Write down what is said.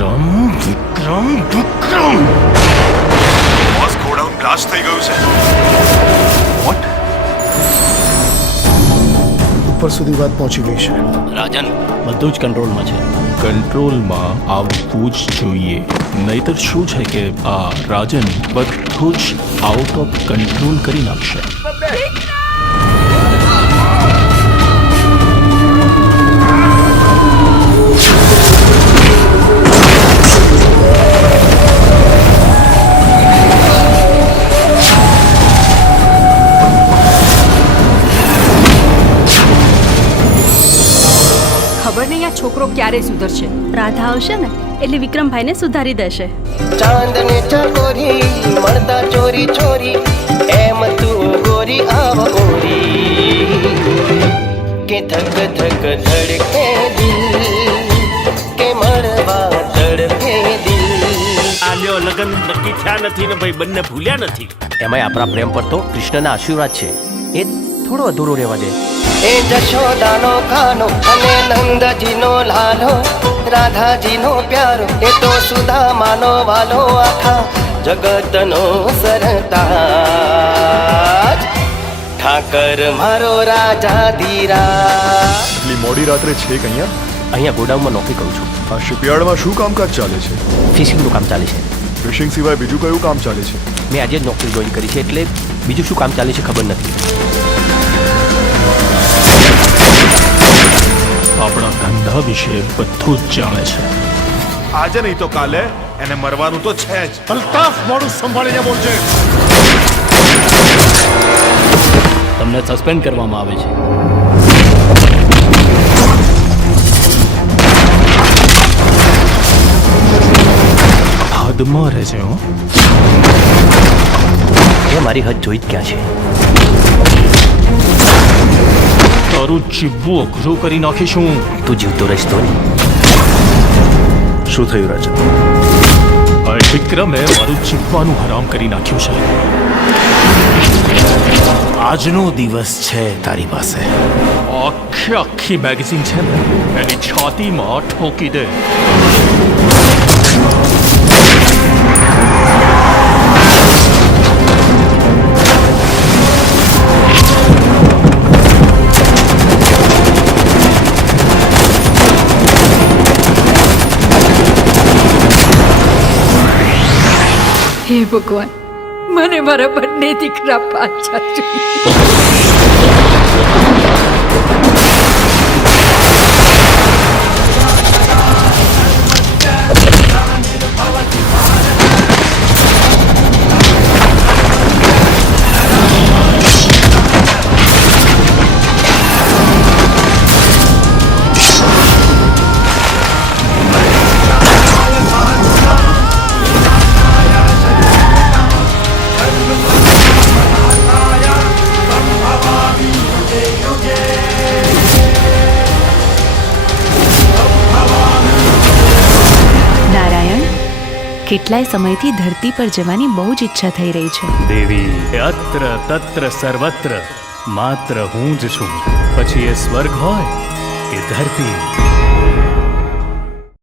વિક્રમ વિક્રમ વિક્રમ boss godown blast થઈ ગયું છે. વોટ? ઉપર સુધી વાત પહોંચી ગઈ છે. રાજન બધું જ કંટ્રોલમાં છે. કંટ્રોલમાં આવવું જ જોઈએ, નહીતર શું છે કે આ રાજન બધું જ આઉટ ઓફ કંટ્રોલ કરી નાખશે. ખબર નહીં આ છોકરો ક્યારે સુધરશે. રાધા આવશે ને એટલે વિક્રમભાઈને સુધારી દેશે. ચાંદને ચકોરી મળતા ચોરી ચોરી એમ તું ગોરી આવ ગોરી કે ધક ધક ધડકે દિલ કે મળવા તડપે દિલ. આલ્યો લગન નક્કી થયા નથી ને ભાઈ બંને ભૂલ્યા નથી. એમાંય આપણા પ્રેમ પર તો કૃષ્ણના આશીર્વાદ છે, એ થોડો અધૂરો રહેવા દે. એ જશોદાનો ખાનો અને નંદજીનો લાલો, રાધાજીનો પ્યારો એ તો સુદામાનો વાલો, આખા જગતનો સરતાજ ઠાકર મારો રાજા ધીરા. એટલી મોડી રાત્રે છે કે અહીંયા ગોડાઉનમાં નોકરી કરું છું. આ શિપયાર્ડમાં શું કામકાજ ચાલે છે? ફિશિંગનું કામ ચાલે છે. ફિશિંગ સિવાય બીજું કયું કામ ચાલે છે? મેં આજે જ નોકરી જોઈન કરી છે એટલે બીજું શું કામ ચાલે છે ખબર નથી. આપણા ધંધા વિશે બધું જ જાણે છે. આજે નહીં તો કાલે એને મરવાનું તો છે જ. અલ્તાફ, મોડું સંભાળીને બોલજે. તમને સસ્પેન્ડ કરવામાં આવે છે. હદમાં રહેશે. હો, એ મારી હદ જોઈ જ ક્યાં છે. તારું જીવવું અઘરું કરી નાખીશું. તું જીવતો રહીશ તો નહીં. શું થયું રાજન? આ વિક્રમે મારું જીવવાનું હરામ કરી નાખ્યું છે. આજનો દિવસ છે તારી પાસે. આખી મેગેઝિન છે ને એની છાતીમાં ઠોકી દે. હે ભગવાન, મને મારા બંને દીકરા પાછા જોઈએ. કેટલાય સમયથી ધરતી પર જવાની બહુ જ ઈચ્છા થઈ રહી છે. દેવી અત્ર તત્ર સર્વત્ર માત્ર હું જ છું. પછી એ સ્વર્ગ હોય કે ધરતી.